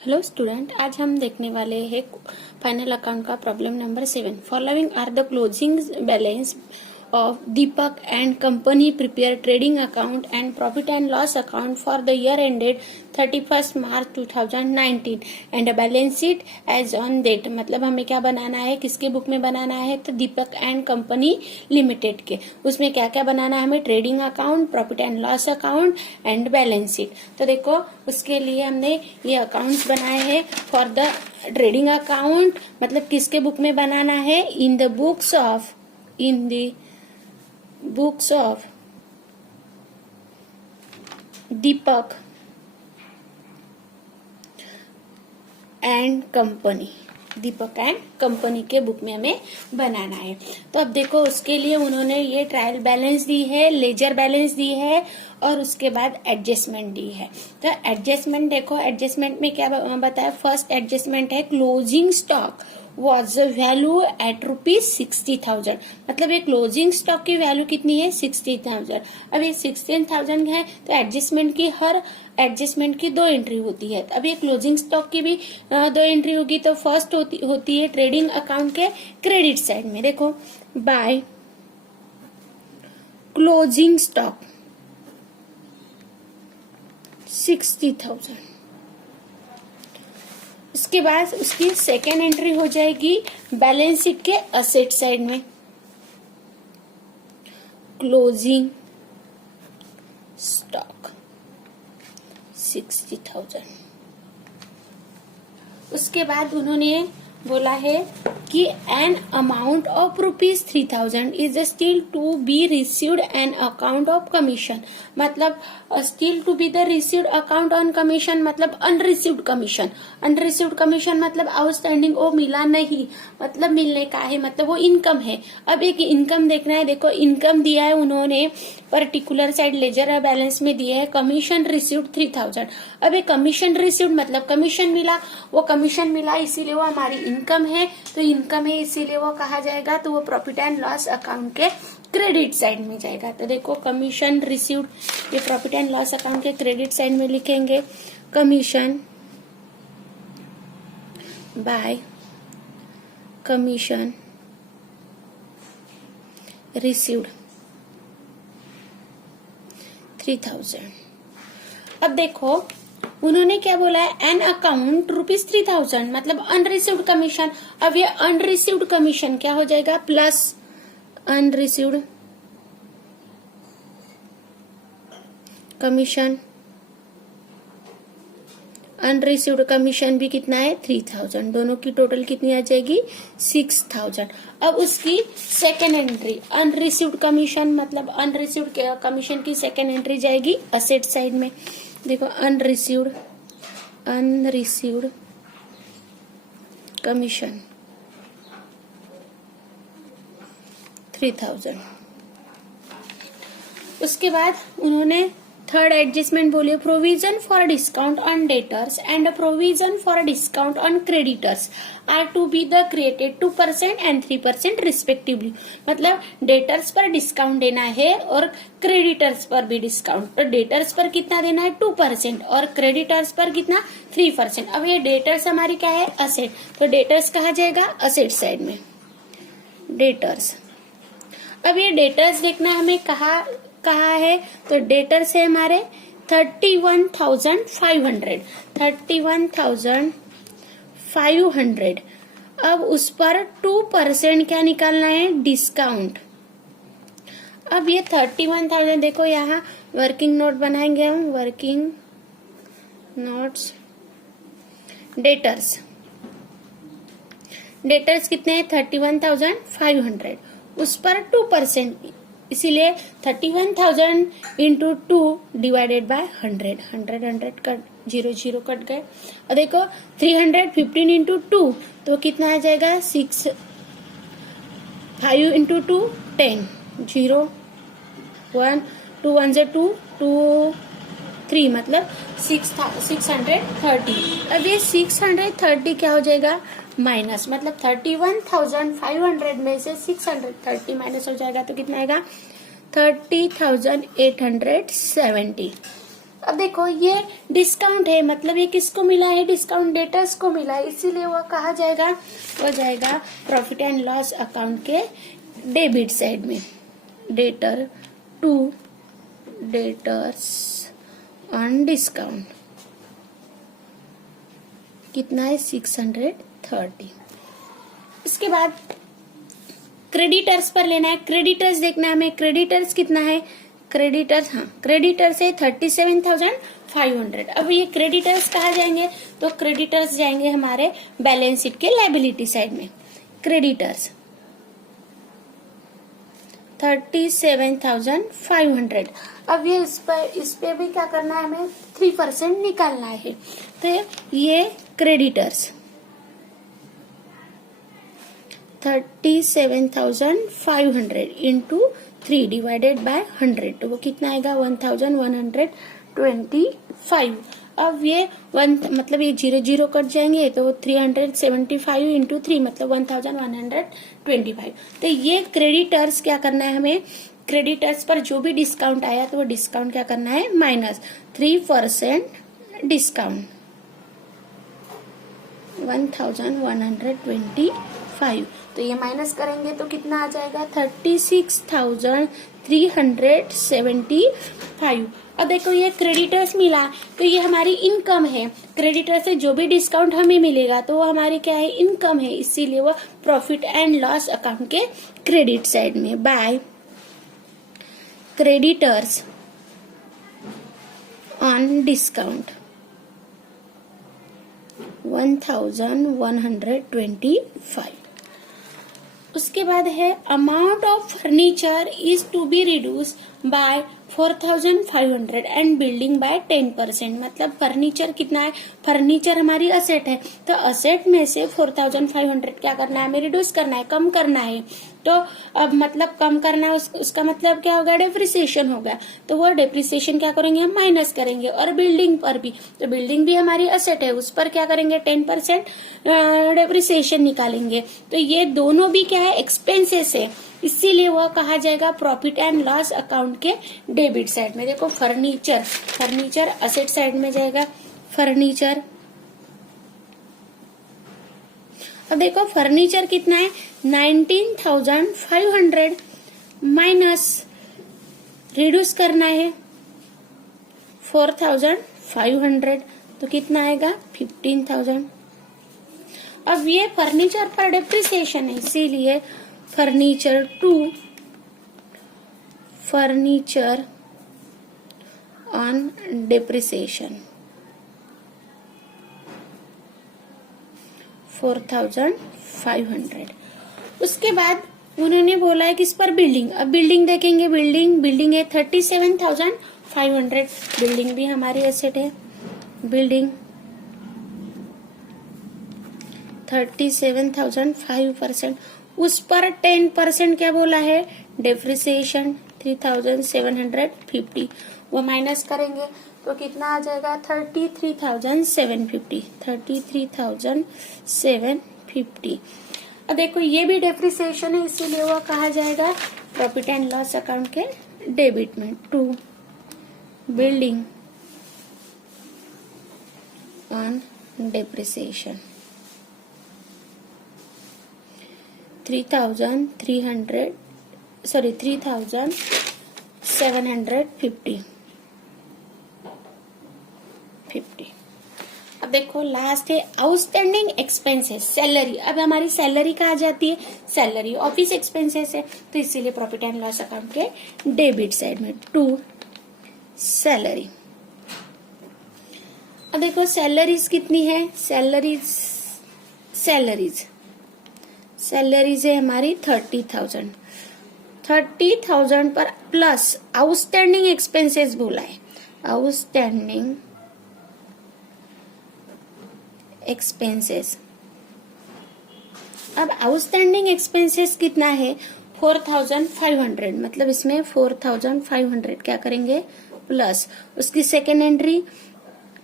Hello student, आज हम देखने वाले हैं फाइनल अकाउंट का problem number 7। Following are the closing balance of Deepak and company prepare trading account and profit and loss account for the year ended 31 March 2019 and balance sheet as on date. मतलब हमें क्या बनाना है, किसके book में बनाना है, तो दीपक and company limited के। उसमें क्या क्या बनाना है हमें, trading account, profit and loss account and balance sheet. तो देखो उसके लिए हमने ये अकाउंट्स बनाए हैं। फॉर द ट्रेडिंग अकाउंट मतलब किसके बुक में बनाना है, in the books of Deepak and company के बुक में हमें बनाना है। तो अब देखो उसके लिए उन्होंने ये ट्रायल बैलेंस दी है, लेजर बैलेंस दी है और उसके बाद एडजस्टमेंट दी है। तो एडजस्टमेंट देखो, एडजस्टमेंट में क्या बताया, फर्स्ट एडजस्टमेंट है closing stock was the value at ₹60,000। मतलब ये क्लोजिंग स्टॉक की वैल्यू कितनी है, 60,000। अब ये 16,000 है तो एडजस्टमेंट की हर एडजस्टमेंट की 2 एंट्री होती है। अब ये क्लोजिंग स्टॉक की भी 2 एंट्री होगी। तो फर्स्ट होती है ट्रेडिंग अकाउंट के क्रेडिट साइड में, देखो बाय क्लोजिंग स्टॉक 60,000। उसके बाद उसकी सेकेंड एंट्री हो जाएगी बैलेंस शीट के असेट साइड में, क्लोजिंग स्टॉक 60,000। उसके बाद उन्होंने बोला है कि an amount of ₹3,000 is still to be received an account of commission. मतलब still to be the received account on commission मतलब अनरिसीव्ड कमीशन। अनरिसीव्ड कमीशन मतलब आउटस्टैंडिंग, वो मिला नहीं, मतलब मिलने का है, मतलब वो इनकम है। अब एक इनकम देखना है, देखो इनकम दिया है उन्होंने पर्टिकुलर साइड लेजर बैलेंस में दिया है कमीशन रिसीव्ड 3,000। अब एक कमीशन रिसीव्ड मतलब कमीशन मिला, वो कमीशन मिला इसीलिए वो हमारी इनकम है। तो इनकम है इसीलिए वो कहा जाएगा, तो वो प्रॉफिट एंड लॉस अकाउंट के क्रेडिट साइड में जाएगा। तो देखो कमीशन रिसीव्ड, ये प्रॉफिट एंड लॉस अकाउंट के क्रेडिट साइड में लिखेंगे कमीशन बाय कमीशन रिसीव्ड 3,000। अब देखो उन्होंने क्या बोला है, एन अकाउंट ₹3,000 मतलब अनरिसीव्ड कमीशन। अब ये अनरिसीव्ड कमीशन क्या हो जाएगा, प्लस अनरिसीव्ड कमीशन। अनरिसीव्ड कमीशन भी कितना है, 3,000। दोनों की टोटल कितनी आ जाएगी, 6,000। अब उसकी सेकेंड एंट्री अनरिसीव्ड कमीशन मतलब अनरिसीव्ड कमीशन की सेकेंड एंट्री जाएगी असेट साइड में। देखो अनरिसीव्ड कमीशन 3,000। उसके बाद उन्होंने थर्ड एडजस्टमेंट बोलिए, provision for discount on debtors and provision for discount on creditors are to be the created 2% and 3% respectively. मतलब डेटर्स पर डिस्काउंट देना है और क्रेडिटर्स पर भी डिस्काउंट। तो डेटर्स पर कितना देना है, 2% और क्रेडिटर्स पर कितना, 3%। अब ये डेटर्स हमारी क्या है, असेट। तो डेटर्स कहा जाएगा असेट साइड में, डेटर्स। अब ये डेटर्स देखना हमें कहा है, तो डेटर्स है हमारे 31,500। अब उस पर 2% क्या निकालना है, डिस्काउंट। अब ये 31,000 देखो यहाँ वर्किंग नोट बनाएंगे हम, वर्किंग नोट्स। डेटर्स कितने हैं, 31,500। उस पर 2%, इसीलिए 31,000 into 2 divided by 100 cut 0 cut गए। और देखो 315 इंटू 2 तो कितना आ जाएगा, 5 इंटू 2 10, 0 1 2 1 से 2 2 3 मतलब 630। अब ये 630 क्या हो जाएगा, माइनस, मतलब 31,500 में से 630 माइनस हो जाएगा तो कितना आएगा, 30,870। अब देखो ये डिस्काउंट है, मतलब ये किसको मिला है, डिस्काउंट डेटर्स को मिला है, इसीलिए वो कहा जाएगा, वो जाएगा प्रॉफिट एंड लॉस अकाउंट के डेबिट साइड में। Debtor to debtors on discount कितना है 630। इसके बाद क्रेडिटर्स पर लेना है, क्रेडिटर्स देखना है हमें, क्रेडिटर्स कितना है, क्रेडिटर्स, हाँ क्रेडिटर्स है 37,500। अब ये क्रेडिटर्स कहाँ जाएंगे, तो क्रेडिटर्स जाएंगे हमारे बैलेंस शीट के लायबिलिटी साइड में। क्रेडिटर्स 37,500। अब ये इस पे भी क्या करना है हमें, 3% निकालना है। तो ये क्रेडिटर्स 37,500 इंटू 3 डिवाइडेड बाय 100, तो वो कितना आएगा 1,125। अब ये मतलब ये 0 कट जाएंगे, तो वो 375 इंटू 3 मतलब 1,125। तो ये क्रेडिटर्स क्या करना है हमें, क्रेडिटर्स पर जो भी डिस्काउंट आया तो वो डिस्काउंट क्या करना है, माइनस 3% डिस्काउंट 1,125। तो ये माइनस करेंगे तो कितना आ जाएगा 36,375। अब देखो ये क्रेडिटर्स मिला तो ये हमारी इनकम है, क्रेडिटर से जो भी डिस्काउंट हमें मिलेगा तो वो हमारी क्या है, इनकम है, इसीलिए वो प्रॉफिट एंड लॉस अकाउंट के क्रेडिट साइड में। By creditors on discount 1,125। उसके बाद है amount of furniture is to be reduce by 4,500 and building by 10%। मतलब फर्नीचर कितना है, फर्नीचर हमारी असेट है, तो असेट में से 4,500 क्या करना है, हमें रिड्यूस करना है, कम करना है। तो अब मतलब कम करना है, उसका मतलब क्या होगा, डेप्रिसिएशन होगा। तो वो डेप्रिसिएशन क्या करेंगे, हम माइनस करेंगे। और बिल्डिंग पर भी, तो बिल्डिंग भी हमारी असेट है, उस पर क्या करेंगे 10% डेप्रिसिएशन निकालेंगे। तो ये दोनों भी क्या है, एक्सपेंसेस है, इसीलिए वह कहा जाएगा प्रॉफिट एंड लॉस अकाउंट के डेबिट साइड में। देखो फर्नीचर, फर्नीचर असेट साइड में जाएगा, फर्नीचर। अब देखो फर्नीचर कितना है 19,500 माइनस रिड्यूस करना है 4,500, तो कितना आएगा 15,000। अब ये फर्नीचर पर डेप्रिसिएशन है, इसीलिए furniture to furniture on depreciation 4,500। उसके बाद उन्होंने बोला है कि इस पर बिल्डिंग, अब बिल्डिंग देखेंगे, बिल्डिंग है 37,500, बिल्डिंग भी हमारी एसेट है, बिल्डिंग 37,500, उस पर 10% क्या बोला है, डेप्रिसिएशन 3,750, वो माइनस करेंगे तो कितना आ जाएगा 33,750, 33,750। अब देखो ये भी डेप्रिसिएशन है, इसीलिए वो कहा जाएगा प्रॉफिट एंड लॉस अकाउंट के डेबिट में। To building on depreciation 3,750। अब देखो लास्ट है आउटस्टैंडिंग एक्सपेंसेस, सैलरी। अब हमारी सैलरी कहाँ जाती है, सैलरी ऑफिस एक्सपेंसेस है, तो इसीलिए प्रॉफिट एंड लॉस अकाउंट के डेबिट साइड में। To salary. अब देखो सैलरीज कितनी है, सैलरीज है हमारी 30,000। 30,000 पर प्लस आउटस्टैंडिंग एक्सपेंसेस बोला है, आउटस्टैंडिंग एक्सपेंसेस। अब आउटस्टैंडिंग एक्सपेंसेस कितना है 4,500, मतलब इसमें 4,500 क्या करेंगे प्लस, उसकी सेकेंड एंट्री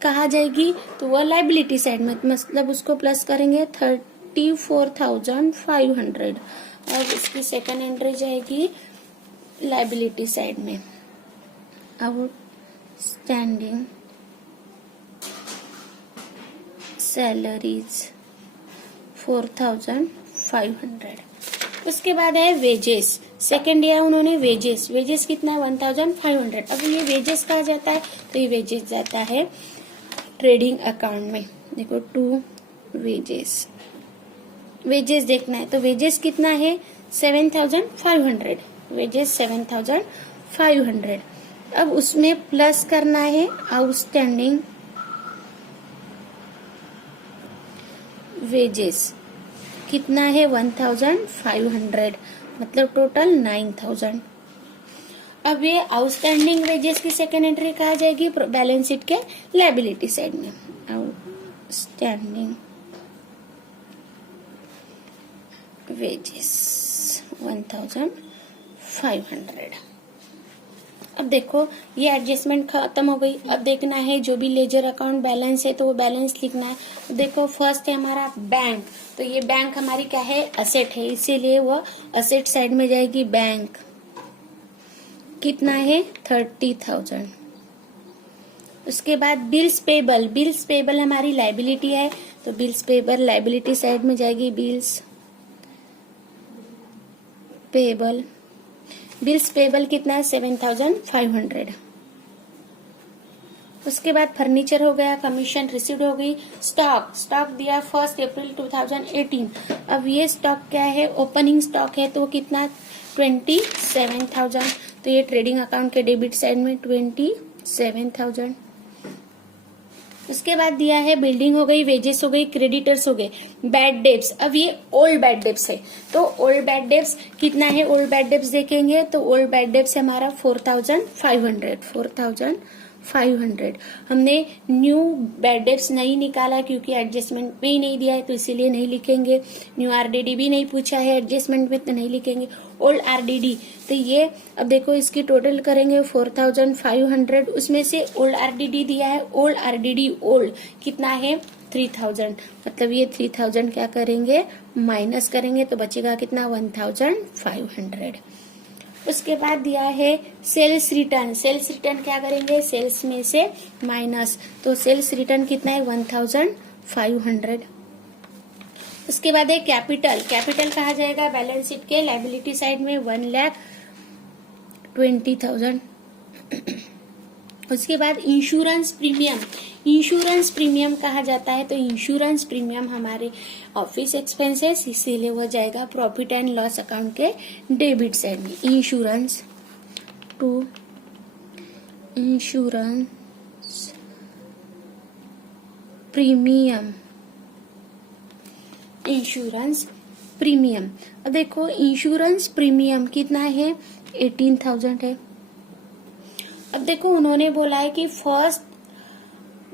कहा जाएगी तो वह लाइबिलिटी साइड में, मतलब उसको प्लस करेंगे 34,500 और इसकी सेकेंड एंट्री जाएगी लाइबिलिटी साइड में। अब स्टैंडिंग सैलरीज 4500। उसके बाद है वेजेस, सेकेंड दिया उन्होंने वेजेस, वेजेस कितना है 1500। अब ये वेजेस कहा जाता है, तो ये वेजेस जाता है ट्रेडिंग अकाउंट में। देखो टू वेजेस, वेजेस देखना है तो वेजेस कितना है 7500, वेजेस 7500। अब उसमें प्लस करना है आउटस्टैंडिंग वेजेस, कितना है 1500, मतलब टोटल 9000। अब ये आउटस्टैंडिंग वेजेस की सेकेंड एंट्री कहा जाएगी बैलेंस शीट के लायबिलिटी साइड में। Outstanding wages 1500। अब देखो ये एडजस्टमेंट खत्म हो गई। अब देखना है जो भी लेजर अकाउंट बैलेंस है तो वो बैलेंस लिखना है। देखो फर्स्ट है हमारा बैंक, तो ये बैंक हमारी क्या है असेट है, इसीलिए वो असेट साइड में जाएगी। बैंक कितना है 30,000। उसके बाद बिल्स पेबल, बिल्स पेबल हमारी लायबिलिटी है, तो बिल्स पेबल लायबिलिटी साइड में जाएगी। बिल्स पेबल, बिल्स पेबल कितना है 7500। उसके बाद फर्नीचर हो गया, कमीशन रिसीव्ड हो गई। स्टॉक, स्टॉक दिया 1 अप्रैल 2018। अब ये स्टॉक क्या है ओपनिंग स्टॉक है, तो कितना 27,000, तो ये ट्रेडिंग अकाउंट के डेबिट साइड में 27,000। उसके बाद दिया है बिल्डिंग हो गई, वेजेस हो गई, क्रेडिटर्स हो गए, बैड डेब्ट्स। अब ये ओल्ड बैड डेब्ट्स है, तो ओल्ड बैड डेब्ट्स कितना है, ओल्ड बैड डेब्ट्स देखेंगे तो ओल्ड बैड डेब्ट्स हमारा 4500, 4500। हमने न्यू बैड डेब्ट्स नहीं निकाला क्योंकि एडजस्टमेंट में ही नहीं दिया है, तो इसीलिए नहीं लिखेंगे। न्यू आरडीडी भी नहीं पूछा है एडजस्टमेंट में, तो नहीं लिखेंगे। ओल्ड आरडीडी, तो ये अब देखो इसकी टोटल करेंगे 4500, उसमें से ओल्ड आरडीडी दिया है, ओल्ड आरडीडी ओल्ड कितना है 3000, मतलब ये 3000 क्या करेंगे माइनस करेंगे, तो बचेगा कितना 1500। उसके बाद दिया है सेल्स रिटर्न, सेल्स रिटर्न क्या करेंगे सेल्स में से माइनस, तो सेल्स रिटर्न कितना है 1500। उसके बाद है कैपिटल, कैपिटल कहा जाएगा बैलेंस शीट के लायबिलिटी साइड में 1,20,000। उसके बाद इंश्योरेंस प्रीमियम, इंश्योरेंस प्रीमियम कहा जाता है, तो इंश्योरेंस प्रीमियम हमारे ऑफिस एक्सपेंसेस, इसीलिए वो जाएगा प्रॉफिट एंड लॉस अकाउंट के डेबिट साइड में। Insurance to insurance premium, insurance premium. अब देखो इंश्योरेंस प्रीमियम कितना है 18,000 है। अब देखो उन्होंने बोला है कि 1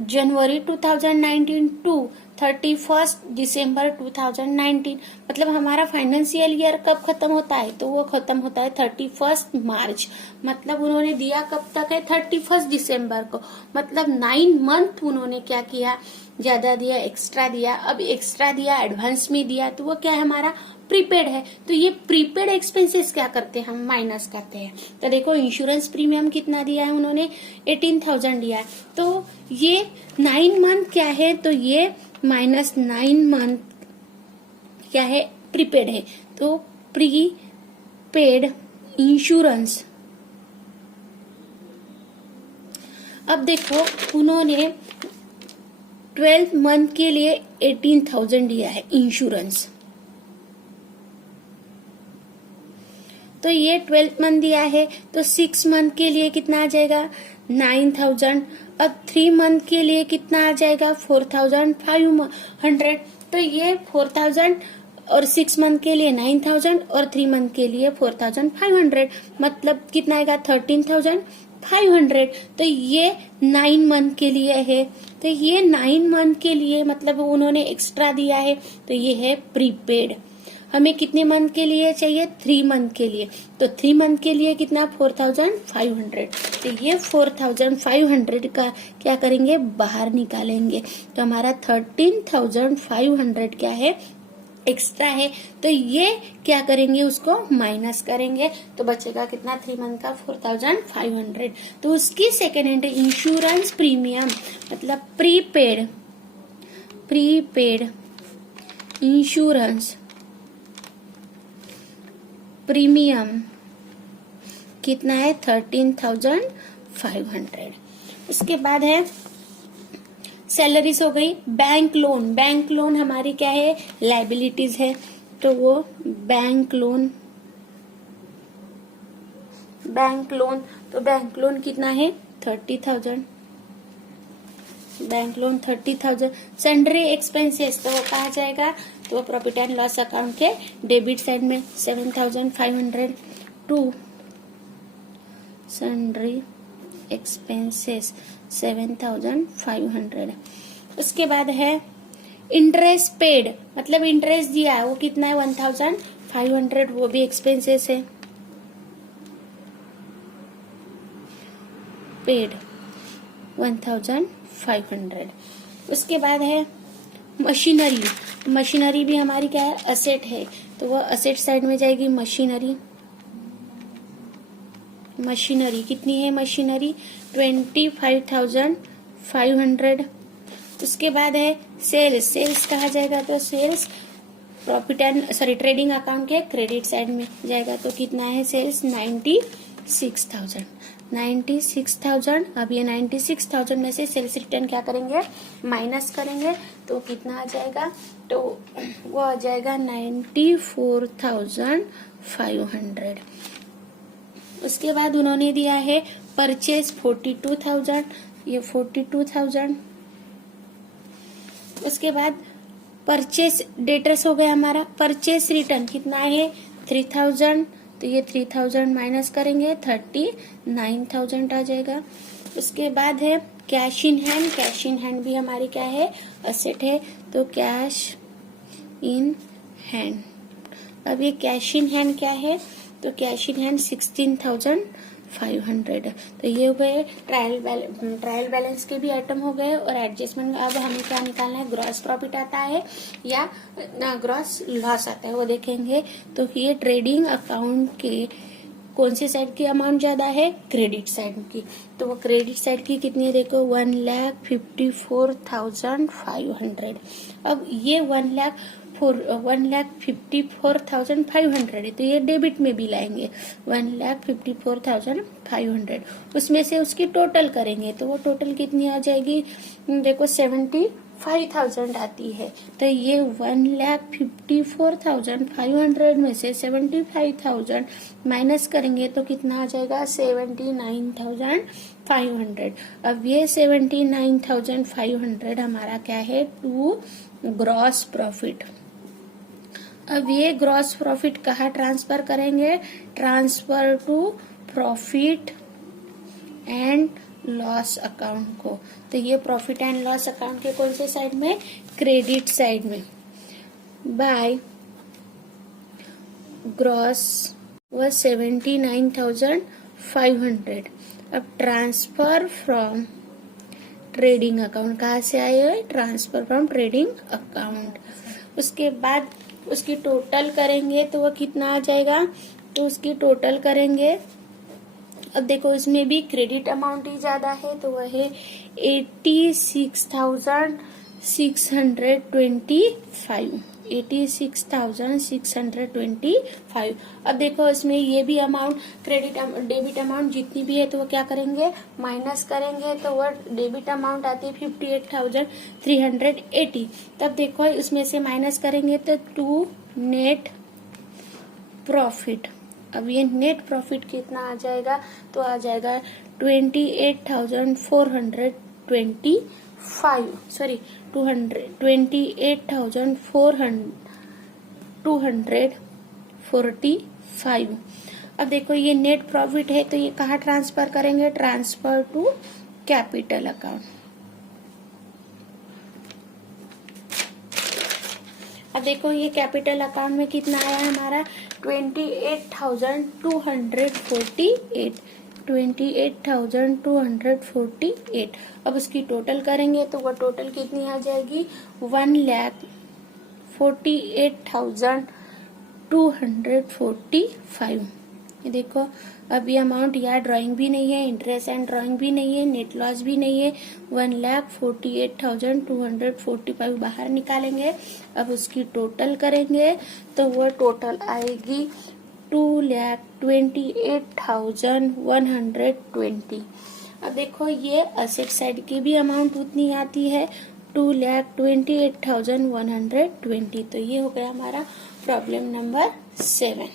जनवरी 2019 टू 31 दिसंबर 2019, मतलब हमारा फाइनेंशियल ईयर कब खत्म होता है, तो वो खत्म होता है 31 मार्च। मतलब उन्होंने दिया कब तक है 31 दिसंबर को, मतलब 9 मंथ उन्होंने क्या किया ज्यादा दिया, एक्स्ट्रा दिया। अब एक्स्ट्रा दिया एडवांस में दिया, तो वो क्या है हमारा प्रीपेड है, तो ये प्रीपेड एक्सपेंसेस क्या करते हैं हम माइनस करते हैं। तो देखो इंश्योरेंस प्रीमियम कितना दिया है उन्होंने 18,000 दिया है, तो ये 9 मंथ क्या है, तो ये माइनस 9 मंथ क्या है प्रीपेड है, तो प्रीपेड इंश्योरेंस। अब देखो उन्होंने 12 मंथ के लिए 18,000 दिया है इंश्योरेंस, तो ये 12 मंथ दिया है, तो 6 मंथ के लिए कितना आ जाएगा 9,000। अब 3 मंथ के लिए कितना आ जाएगा 4,500, तो ये 4,000 और 6 मंथ के लिए 9,000 और 3 मंथ के लिए 4,500, मतलब कितना आएगा 13,500। तो ये 9 मंथ के लिए है, तो ये 9 मंथ के लिए मतलब उन्होंने एक्स्ट्रा दिया है, तो ये है प्रीपेड। हमें कितने मंथ के लिए चाहिए 3 मंथ के लिए, तो 3 मंथ के लिए कितना 4,500, तो ये 4,500 का क्या करेंगे बाहर निकालेंगे, तो हमारा 13,500 क्या है एक्स्ट्रा है, तो ये क्या करेंगे, उसको माइनस करेंगे, तो बचेगा कितना 3 मंथ का 4500। तो उसकी सेकेंड हैंड इंश्योरेंस प्रीमियम मतलब प्रीपेड इंश्योरेंस प्रीमियम कितना है 13,500। उसके बाद है सैलरीज हो गई। बैंक लोन हमारी क्या है, लाइबिलिटीज है, तो वो बैंक लोन तो बैंक लोन कितना है 30,000, बैंक लोन 30,000। सन्ड्री एक्सपेंसेस तो वो कहा जाएगा, तो वो प्रॉफिट एंड लॉस अकाउंट के डेबिट साइड में 7,500 टू सन्ड्री एक्सपेंसेस 7,500। उसके बाद है इंटरेस्ट पेड मतलब इंटरेस्ट दिया है वो कितना है 1,500, वो भी एक्सपेंसेस है, पेड 1,500। उसके बाद है मशीनरी भी हमारी क्या है, असेट है, तो वो असेट साइड में जाएगी। मशीनरी कितनी है, मशीनरी 25,500। उसके बाद है सेल्स कहा जाएगा, तो sales profit and trading account के क्रेडिट साइड में जाएगा, तो कितना है सेल्स 96,000। अब ये 96,000 में से सेल्स रिटर्न क्या करेंगे, माइनस करेंगे, तो कितना आ जाएगा, तो वो आ जाएगा 94,500। उसके बाद उन्होंने दिया है परचेज 42,000, ये 42,000। उसके बाद परचेस डेटर्स हो गया हमारा, परचेस रिटर्न कितना है 3,000, तो ये 3,000 माइनस करेंगे 39,000 आ जाएगा। उसके बाद है कैश इन हैंड भी हमारी क्या है, असेट है, तो कैश इन हैंड। अब ये कैश इन हैंड क्या है, तो कैश इन हैंड 16,500। तो ये हो गए ट्रायल बैलेंस के भी आइटम हो गए। और एडजस्टमेंट अब हमें क्या निकालना है, ग्रॉस प्रॉफिट आता है या ग्रॉस लॉस आता है, वो देखेंगे। तो ये ट्रेडिंग अकाउंट के कौन सी साइड की अमाउंट ज्यादा है, क्रेडिट साइड की, तो वो क्रेडिट साइड की कितनी है, देखो 1,54,500। अब ये 1,54,500 है, तो ये डेबिट में भी लाएंगे 1,54,500। उसमें से उसकी टोटल करेंगे, तो वो टोटल कितनी आ जाएगी, देखो 75,000 आती है। तो ये 1,54,500 में से 75,000 माइनस करेंगे, तो कितना आ जाएगा 79,500। अब ये 79,500 हमारा क्या है, टू ग्रॉस प्रॉफिट। अब ये ग्रॉस प्रॉफिट कहाँ ट्रांसफर करेंगे, transfer to profit and loss account को। तो ये प्रॉफिट एंड लॉस अकाउंट के कौन से साइड में, क्रेडिट साइड में। By gross was 79,500। अब ट्रांसफर फ्रॉम ट्रेडिंग अकाउंट कहाँ से आए हुए, ट्रांसफर फ्रॉम ट्रेडिंग अकाउंट। उसके बाद उसकी टोटल करेंगे, तो वो कितना आ जाएगा, तो उसकी टोटल करेंगे। अब देखो इसमें भी क्रेडिट अमाउंट ही ज्यादा है, तो वह है 86,625। 86,625। अब देखो इसमें ये भी अमाउंट डेबिट अमाउंट जितनी भी है, तो वो क्या करेंगे, माइनस करेंगे, तो वो डेबिट अमाउंट आती है 58,380। तब देखो इसमें से माइनस करेंगे तो टू नेट प्रॉफिट। अब ये नेट प्रॉफिट कितना आ जाएगा, तो आ जाएगा 28,445। अब देखो ये नेट प्रॉफिट है, तो ये कहाँ ट्रांसफर करेंगे, ट्रांसफर टू कैपिटल अकाउंट। अब देखो ये कैपिटल अकाउंट में कितना आया हमारा 28,248। 28,248। अब उसकी टोटल करेंगे, तो वो टोटल कितनी आ जाएगी 1,04,000। 1,48,245। ये देखो, अब ये अमाउंट यहाँ ड्राइंग भी नहीं है, इंटरेस्ट एंड ड्राइंग भी नहीं है, नेट लॉस भी नहीं है। 1,48,245 बाहर निकालेंगे। अब उसकी टोटल करेंगे तो वो टोटल आएगी 2,28,120। अब देखो, ये असेट साइड की भी अमाउंट उतनी आती है, 2,28,120। तो ये हो गया हमारा प्रॉब्लम नंबर 7।